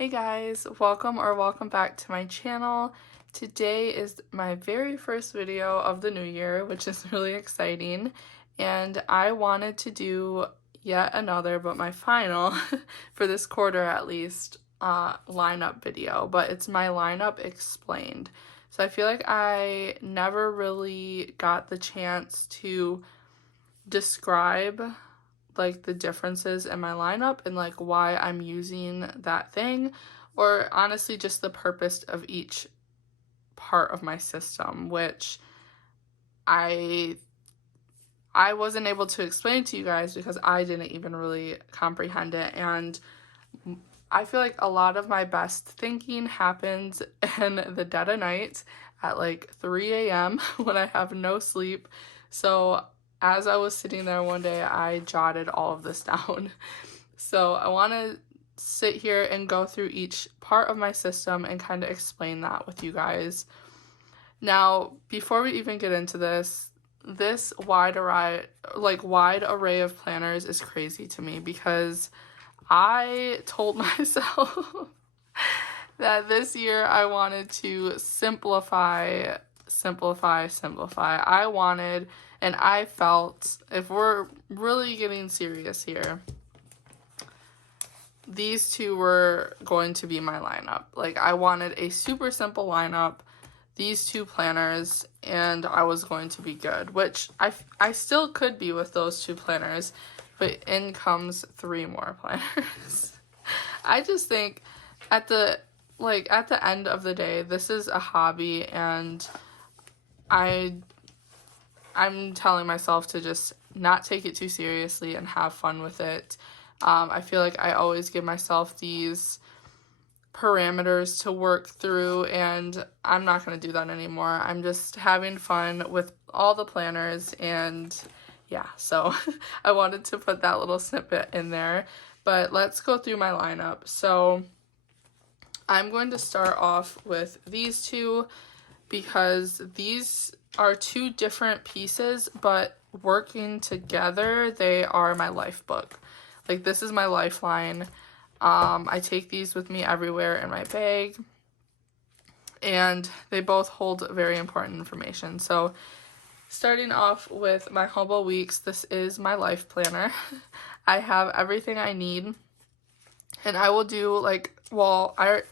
Hey guys, welcome back to my channel. Today is my very first video of the new year, which is really exciting, and I wanted to do yet another, but my final, for this quarter at least, lineup video, but it's my lineup explained. So I feel like I never really got the chance to describe like the differences in my lineup and like why I'm using that thing, or honestly just the purpose of each part of my system, which I wasn't able to explain to you guys because I didn't even really comprehend it. And I feel like a lot of my best thinking happens in the dead of night at like 3 a.m. when I have no sleep. So as I was sitting there one day, I jotted all of this down. So I want to sit here and go through each part of my system and kind of explain that with you guys. Now, before we even get into this wide array of planners is crazy to me because I told myself that this year I wanted to simplify. I wanted, and I felt, if we're really getting serious here, these two were going to be my lineup. Like, I wanted a super simple lineup, these two planners, and I was going to be good, which I still could be with those two planners, but in comes 3 more planners. I just think at the end of the day, this is a hobby, and I'm telling myself to just not take it too seriously and have fun with it. I feel like I always give myself these parameters to work through, and I'm not going to do that anymore. I'm just having fun with all the planners, and yeah, so I wanted to put that little snippet in there. But let's go through my lineup. So I'm going to start off with these two because these are 2 different pieces, but working together, they are my life book. Like, this is my lifeline. I take these with me everywhere in my bag, and they both hold very important information. So starting off with my Hobo Weeks, this is my life planner. I have everything I need, and I will do I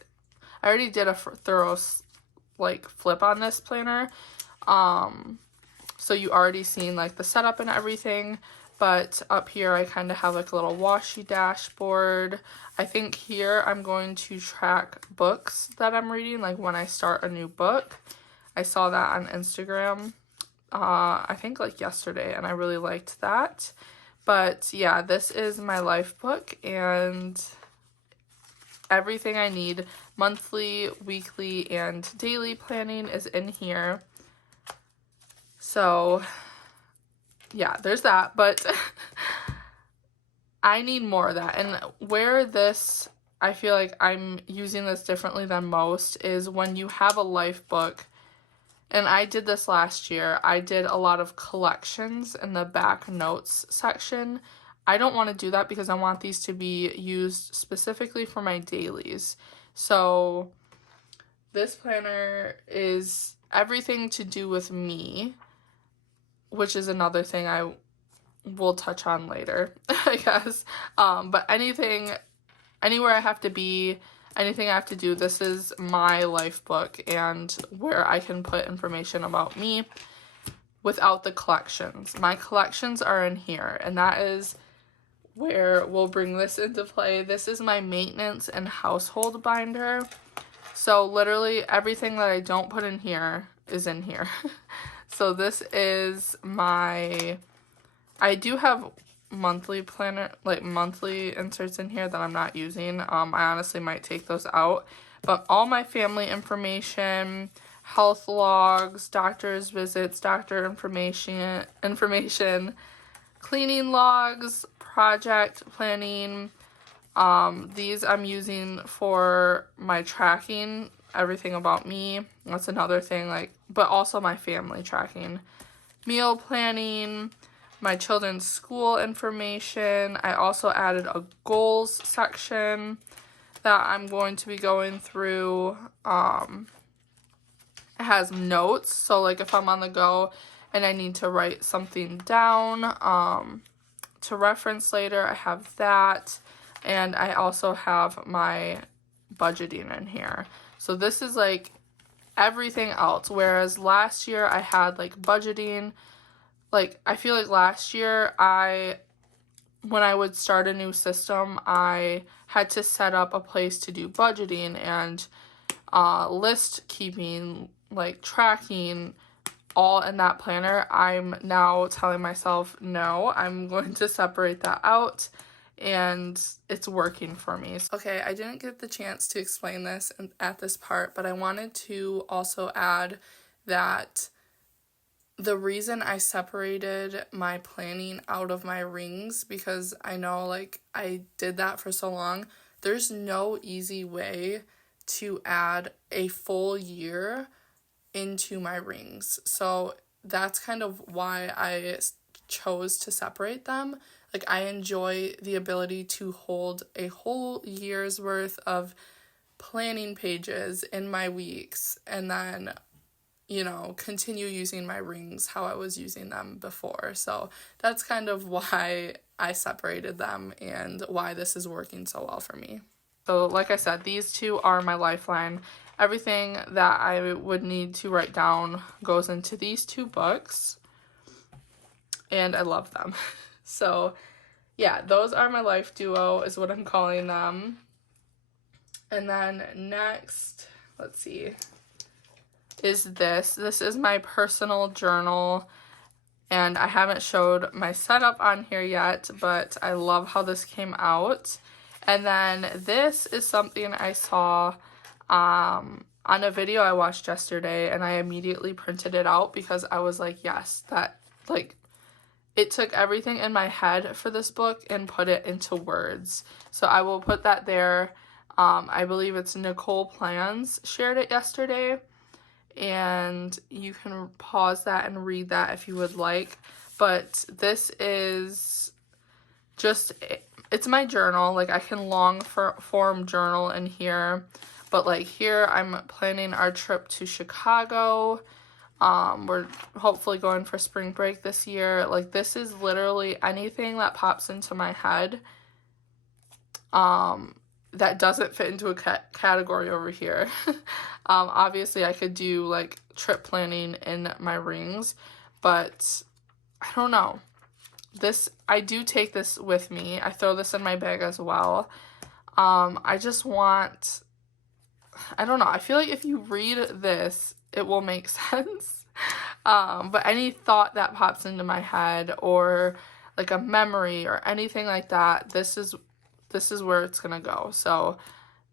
already did a thorough flip on this planner, so you already seen like the setup and everything, but up here I kind of have like a little washi dashboard. I think here I'm going to track books that I'm reading, like when I start a new book. I saw that on Instagram, I think like yesterday, and I really liked that. But yeah, this is my life book, and everything I need, monthly, weekly, and daily planning is in here. So yeah, there's that, but I need more of that. And where this, I feel like I'm using this differently than most, is when you have a life book, and I did this last year, I did a lot of collections in the back notes section. I don't want to do that because I want these to be used specifically for my dailies. So this planner is everything to do with me, which is another thing I will touch on later, I guess. But anywhere I have to be, anything I have to do, this is my life book and where I can put information about me without the collections. My collections are in here, and that is where we'll bring this into play. This is my maintenance and household binder. So literally everything that I don't put in here is in here. So this is I do have monthly planner, like monthly inserts in here that I'm not using. I honestly might take those out. But all my family information, health logs, doctor's visits, doctor information, cleaning logs, project planning. These I'm using for my tracking, everything about me. That's another thing, but also my family tracking. Meal planning, my children's school information. I also added a goals section. that I'm going to be going through. It has notes, so like if I'm on the go and I need to write something down to reference later, I have that. And I also have my budgeting in here. So this is like everything else, whereas last year I had like budgeting. Like I feel like last year when I would start a new system, I had to set up a place to do budgeting and list keeping, like tracking, all in that planner. I'm now telling myself, no, I'm going to separate that out, and it's working for me. Okay, I didn't get the chance to explain this at this part, but I wanted to also add that the reason I separated my planning out of my rings, because I know like I did that for so long, there's no easy way to add a full year into my rings. So that's kind of why I chose to separate them. Like I enjoy the ability to hold a whole year's worth of planning pages in my weeks and then, you know, continue using my rings how I was using them before. So that's kind of why I separated them and why this is working so well for me. So like I said, these two are my lifeline. Everything that I would need to write down goes into these two books, and I love them. So yeah, those are my life duo is what I'm calling them. And then next, let's see, is this. This is my personal journal, and I haven't showed my setup on here yet, but I love how this came out. And then this is something I saw on a video I watched yesterday, and I immediately printed it out because I was like, yes, that, like, it took everything in my head for this book and put it into words. So I will put that there. I believe it's Nicole Plans shared it yesterday, and you can pause that and read that if you would like. But this is just, it's my journal. Like I can long form journal in here, but like here I'm planning our trip to Chicago. We're hopefully going for spring break this year. Like this is literally anything that pops into my head that doesn't fit into a category over here. Obviously I could do like trip planning in my rings, but I don't know. I do take this with me. I throw this in my bag as well. I just want, I don't know. I feel like if you read this, it will make sense. But any thought that pops into my head or like a memory or anything like that, this is where it's gonna go. So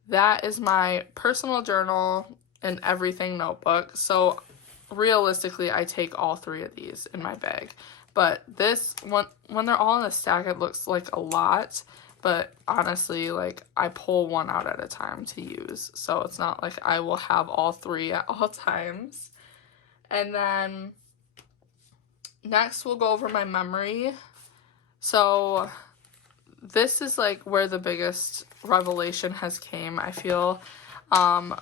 that is my personal journal and everything notebook. So realistically, I take all three of these in my bag. But this one, when they're all in a stack, it looks like a lot. But honestly, like I pull one out at a time to use. So it's not like I will have all three at all times. And then next we'll go over my memory. So this is like where the biggest revelation has came, I feel. And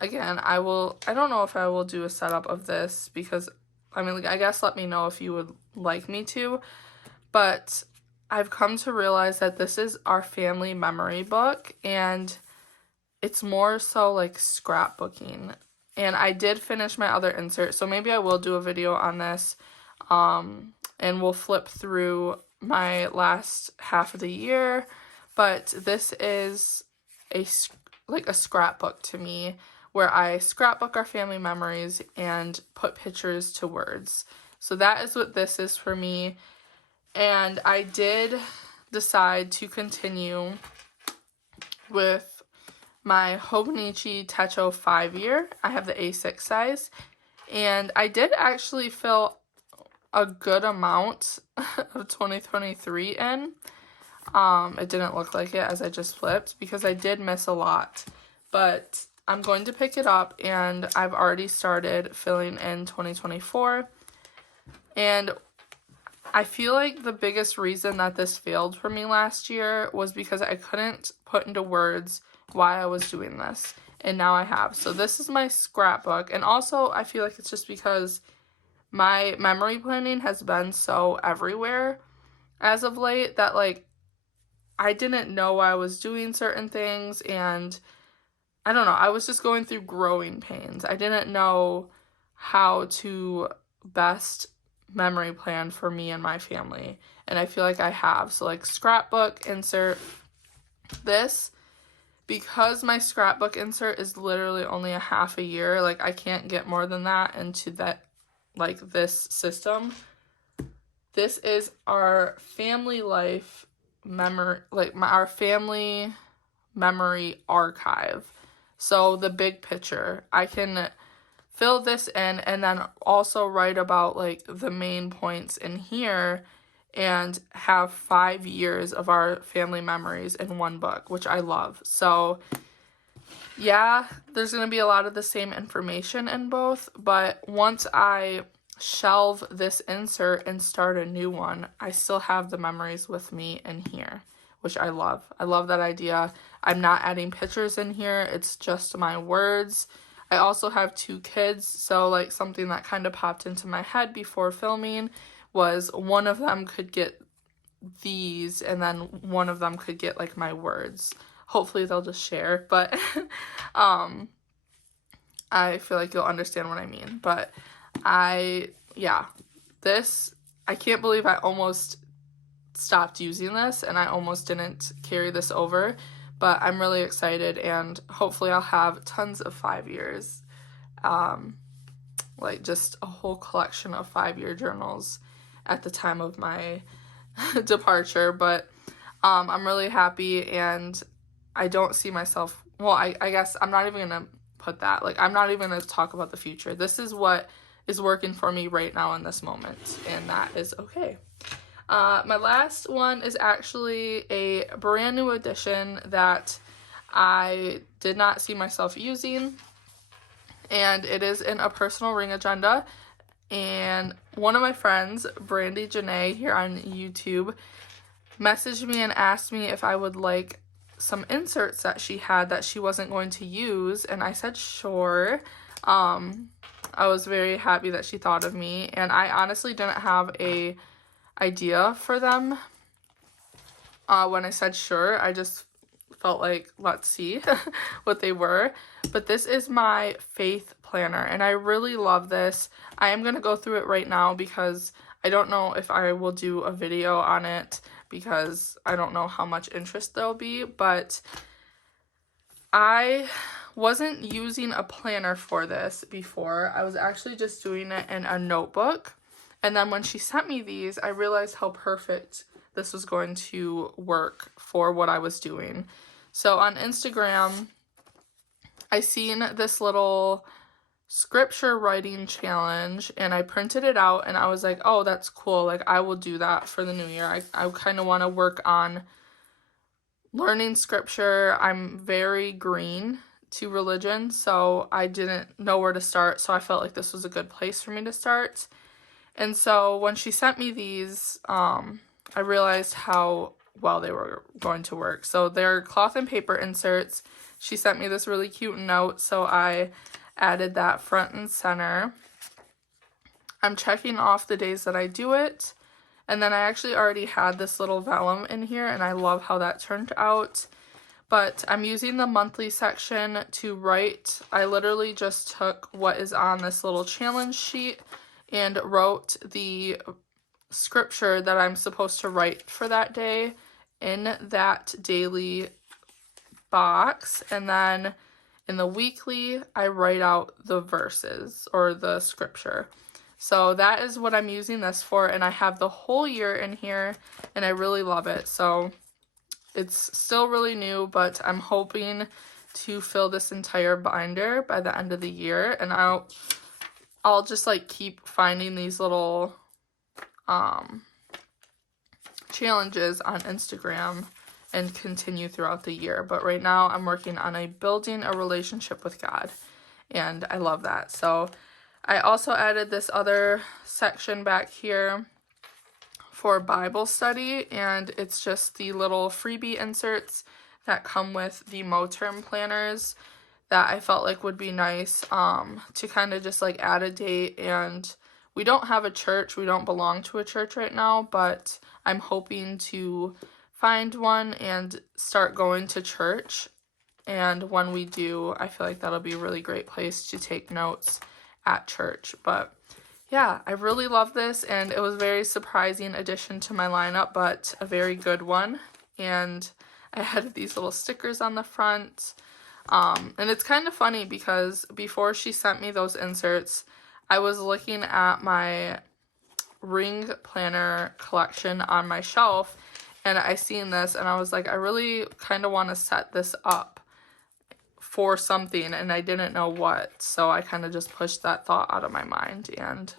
again, I don't know if I will do a setup of this because, I mean, like, I guess let me know if you would like me to, but I've come to realize that this is our family memory book, and it's more so like scrapbooking. And I did finish my other insert, so maybe I will do a video on this, and we'll flip through my last half of the year. But this is like a scrapbook to me, where I scrapbook our family memories and put pictures to words. So that is what this is for me. And I did decide to continue with my Hobonichi Techo 5-year. I have the A6 size. And I did actually fill a good amount of 2023 in. It didn't look like it as I just flipped because I did miss a lot. But I'm going to pick it up, and I've already started filling in 2024. And I feel like the biggest reason that this failed for me last year was because I couldn't put into words why I was doing this. And now I have. So this is my scrapbook. And also I feel like it's just because my memory planning has been so everywhere as of late that like I didn't know I was doing certain things, and I don't know, I was just going through growing pains. I didn't know how to best memory plan for me and my family, and I feel like I have. So like scrapbook insert this, because my scrapbook insert is literally only a half a year, like I can't get more than that into that, like this system. This is our family life memory, like our family memory archive. So the big picture, I can fill this in and then also write about like the main points in here and have 5 years of our family memories in one book, which I love. So yeah, there's going to be a lot of the same information in both, but once I shelve this insert and start a new one, I still have the memories with me in here, which I love. I love that idea. I'm not adding pictures in here. It's just my words. I also have 2 kids, so like something that kind of popped into my head before filming was one of them could get these and then one of them could get like my words. Hopefully they'll just share, but I feel like you'll understand what I mean. But this, I can't believe I almost stopped using this and I almost didn't carry this over, but I'm really excited, and hopefully I'll have tons of 5 years, like just a whole collection of 5-year journals at the time of my departure. But I'm really happy, and I don't see myself, well, I guess I'm not even gonna put that, like I'm not even gonna talk about the future. This is what is working for me right now in this moment, and that is okay. My last one is actually a brand new addition that I did not see myself using, and it is in a personal ring agenda. And one of my friends, Brandy Janae here on YouTube, messaged me and asked me if I would like some inserts that she had that she wasn't going to use, and I said sure. I was very happy that she thought of me, and I honestly didn't have a idea for them when I said sure. I just felt like, let's see what they were. But this is my faith planner, and I really love this. I am going to go through it right now because I don't know if I will do a video on it because I don't know how much interest there'll be, but I wasn't using a planner for this before. I was actually just doing it in a notebook. And then when she sent me these, I realized how perfect this was going to work for what I was doing. So on Instagram, I seen this little scripture writing challenge, and I printed it out, and I was like, oh, that's cool. Like, I will do that for the new year. I kind of want to work on learning scripture. I'm very green to religion, so I didn't know where to start, so I felt like this was a good place for me to start. And so when she sent me these, I realized how well they were going to work. So they're cloth and paper inserts. She sent me this really cute note, so I added that front and center. I'm checking off the days that I do it. And then I actually already had this little vellum in here, and I love how that turned out. But I'm using the monthly section to write. I literally just took what is on this little challenge sheet and wrote the scripture that I'm supposed to write for that day in that daily box. And then in the weekly, I write out the verses or the scripture. So that is what I'm using this for, and I have the whole year in here, and I really love it. So it's still really new, but I'm hoping to fill this entire binder by the end of the year, and I'll just like keep finding these little challenges on Instagram and continue throughout the year. But right now I'm working on building a relationship with God, and I love that. So I also added this other section back here for Bible study, and it's just the little freebie inserts that come with the Mo-term planners that I felt like would be nice to kind of just like add a date. And we don't have a church, we don't belong to a church right now, but I'm hoping to find one and start going to church. And when we do, I feel like that'll be a really great place to take notes at church. But yeah, I really love this, and it was a very surprising addition to my lineup, but a very good one. And I had these little stickers on the front. And it's kind of funny because before she sent me those inserts, I was looking at my ring planner collection on my shelf, and I seen this, and I was like, I really kind of want to set this up for something, and I didn't know what, so I kind of just pushed that thought out of my mind, and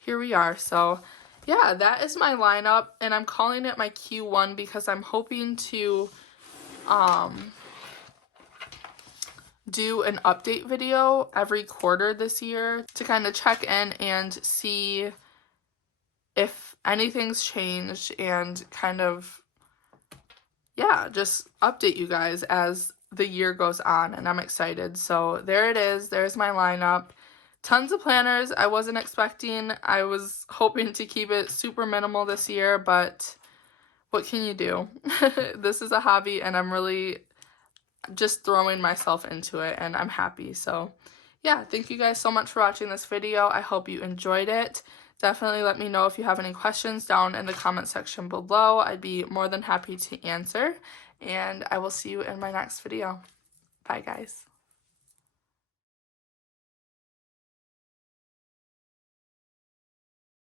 here we are. So yeah, that is my lineup, and I'm calling it my Q1 because I'm hoping to do an update video every quarter this year to kind of check in and see if anything's changed and kind of, yeah, just update you guys as the year goes on, and I'm excited. So there it is. There's my lineup. Tons of planners. I wasn't expecting. I was hoping to keep it super minimal this year, but what can you do? This is a hobby, and I'm really just throwing myself into it, and I'm happy. So yeah, thank you guys so much for watching this video. I hope you enjoyed it. Definitely let me know if you have any questions down in the comment section below. I'd be more than happy to answer, and I will see you in my next video. Bye guys.